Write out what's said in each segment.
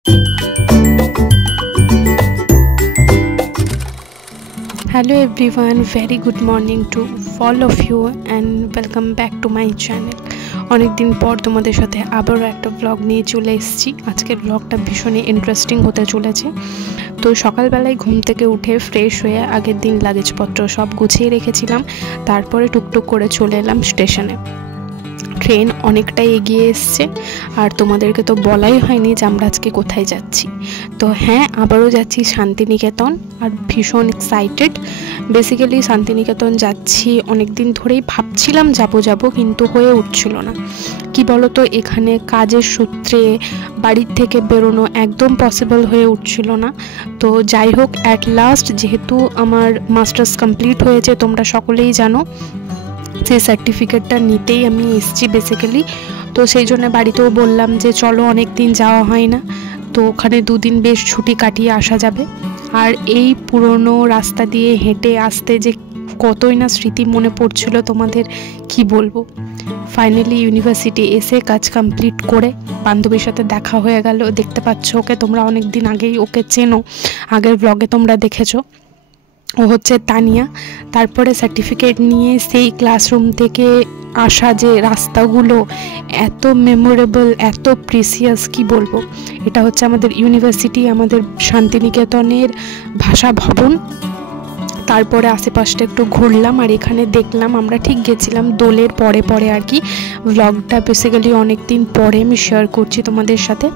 Hello everyone, very good morning to all of you and welcome back to my channel. অনেক দিন পর তোমাদের সাথে আবারও একটা ব্লগ নিয়ে চলে এসেছি। আজকের ব্লগটা ভীষণই ইন্টারেস্টিং হতে চলেছে। তো সকালবেলায় ঘুম থেকে উঠে ফ্রেশ হয়ে আগের দিন লাগেজপত্র সব গুছিয়ে রেখেছিলাম, তারপরে টুকটুক করে চলে এলাম স্টেশনে। ট্রেন অনেকটাই এগিয়ে এসছে আর তোমাদেরকে তো বলাই হয়নি যে আমরা আজকে কোথায় যাচ্ছি। তো হ্যাঁ, আবারও যাচ্ছি শান্তিনিকেতন আর ভীষণ এক্সাইটেড। বেসিক্যালি শান্তিনিকেতন যাচ্ছি অনেক দিন ধরেই ভাবছিলাম যাব কিন্তু হয়ে উঠছিল না। কি বলতো, এখানে কাজের সূত্রে বাড়ির থেকে বেরোনো একদম পসিবল হয়ে উঠছিল না। তো যাই হোক, অ্যাট লাস্ট যেহেতু আমার মাস্টার্স কমপ্লিট হয়েছে, তোমরা সকলেই জানো, সেই সার্টিফিকেটটা নিতেই আমি এসেছি বেসিক্যালি। তো সেই জন্য বাড়িতেও বললাম যে চলো, অনেক দিন যাওয়া হয় না, তো ওখানে দুদিন বেশ ছুটি কাটিয়ে আসা যাবে। আর এই পুরনো রাস্তা দিয়ে হেঁটে আসতে যে কতই না স্মৃতি মনে পড়ছিল তোমাদের কি বলবো। ফাইনালি ইউনিভার্সিটি এসে কাজ কমপ্লিট করে বান্ধবীর সাথে দেখা হয়ে গেল। দেখতে পাচ্ছ ওকে, তোমরা অনেক দিন আগেই ওকে চেনো, আগের ব্লগে তোমরা দেখেছো। ও হচ্ছে তানিয়া। তারপরে সার্টিফিকেট নিয়ে সেই ক্লাসরুম থেকে আসা যে রাস্তাগুলো এত মেমোরেবল, এত প্রিসিয়াস, কি বলবো। এটা হচ্ছে আমাদের ইউনিভার্সিটি, আমাদের শান্তিনিকেতনের ভাষা ভবন। তারপরে আশেপাশটা একটু ঘুরলাম আর এখানে দেখলাম, আমরা ঠিক গেছিলাম দোলের পরে আর কি। ব্লগটা বেসিক্যালি অনেক দিন পরে আমি শেয়ার করছি তোমাদের সাথে।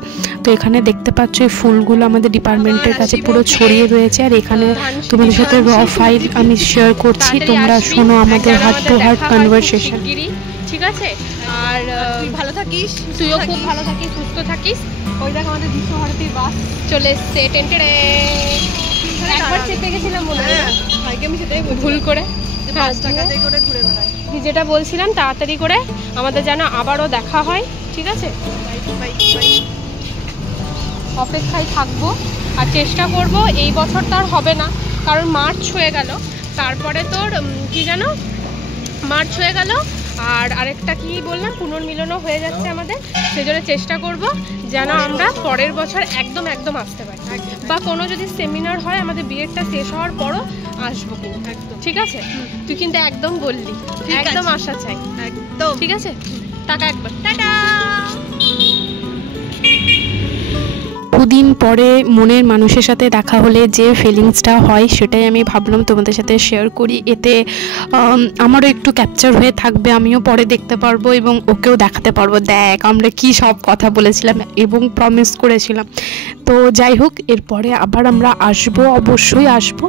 তো এখানে দেখতে পাচ্ছ এই ফুলগুলো আমাদের ডিপার্টমেন্টের কাছে পুরো ছড়িয়ে রয়েছে। আর এখানে তোমাদের সাথে র ফাইল আমি শেয়ার করছি, তোমরা শোনো আমাদের হার্ট টু হার্ট কনভারসেশন। ঠিক আছে, আর তুই ভালো থাকিস, তুইও খুব ভালো থাকিস, সুস্থ থাকিস। ওই দেখ আমাদের বিশ্বভারতীর বাস চলে এসছে। টেন্টেরে একবার চেপে গেছিলাম মনে হয়, ভাইকে আমি সেটাই ভুল করে 5 টাকাতে করে ঘুরে বেড়াই। যেটা বলছিলাম, তাড়াতাড়ি করে আমাদের যেন আবারও দেখা হয়, ঠিক আছে? অপেক্ষায় থাকবো আর চেষ্টা করব। এই বছর তো আর হবে না, কারণ মার্চ হয়ে গেল। তারপরে তোর কি জানো, মার্চ হয়ে গেল আর আরেকটা কি বললাম, পুনর্মিলনও হয়ে যাচ্ছে আমাদের। সেজন্য চেষ্টা করব যেন আমরা পরের বছর একদম আসতে পারি, বা কোনো যদি সেমিনার হয় আমাদের বিএডটা শেষ হওয়ার পরও আসবো কিন্তু, ঠিক আছে? তুই কিন্তু একদম বললি, একদম আশা চাই, একদম ঠিক আছে? টাকা একবার টাটা। দুদিন পরে মনের মানুষের সাথে দেখা হলে যে ফিলিংসটা হয় সেটাই আমি ভাবলাম তোমাদের সাথে শেয়ার করি। এতে আমারও একটু ক্যাপচার হয়ে থাকবে, আমিও পরে দেখতে পারবো এবং ওকেও দেখাতে পারবো, দেখ আমরা কি সব কথা বলেছিলাম এবং প্রমিস করেছিলাম। তো যাই হোক, এরপরে আবার আমরা আসবো, অবশ্যই আসবো।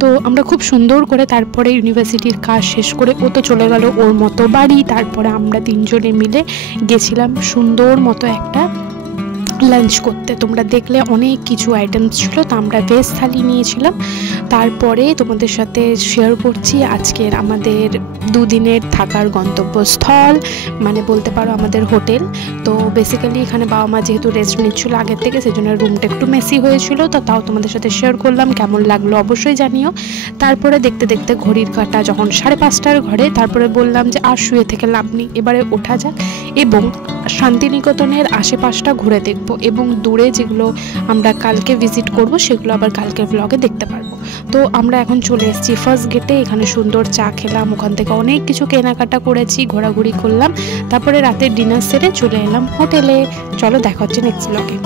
তো আমরা খুব সুন্দর করে তারপরে ইউনিভার্সিটির কাজ শেষ করে ও তো চলে গেল ওর মতো বাড়ি। তারপরে আমরা তিনজনে মিলে গেছিলাম সুন্দর মতো একটা লাঞ্চ করতে। তোমরা দেখলে অনেক কিছু আইটেমস ছিল, তো আমরা ভেজ থালি নিয়েছিলাম। তারপরে তোমাদের সাথে শেয়ার করছি আজকের আমাদের দুদিনের থাকার গন্তব্যস্থল, মানে বলতে পারো আমাদের হোটেল। তো বেসিক্যালি এখানে বাবা মা যেহেতু রেস্ট নিচ্ছিল আগের থেকে, সেজন্য রুমটা একটু মেসি হয়েছিল। তো তাও তোমাদের সাথে শেয়ার করলাম, কেমন লাগলো অবশ্যই জানিও। তারপরে দেখতে দেখতে ঘড়ির কাঁটা যখন 5:30 ঘরে, তারপরে বললাম যে আর শুয়ে থেকে লাভ নেই, এবারে ওঠা যাক এবং শান্তিনিকেতনের আশেপাশটা ঘুরে দেখব এবং দূরে যেগুলো আমরা কালকে ভিজিট করব সেগুলো আবার কালকের ব্লগে দেখতে পারবো। তো আমরা এখন চলে এসেছি ফার্স্ট গেটে। এখানে সুন্দর চা খেলাম, ওখান থেকে অনেক কিছু কেনাকাটা করেছি, ঘোরাঘুরি করলাম। তারপরে রাতের ডিনার সেরে চলে এলাম হোটেলে। চলো দেখা হচ্ছে নেক্সট ব্লগে।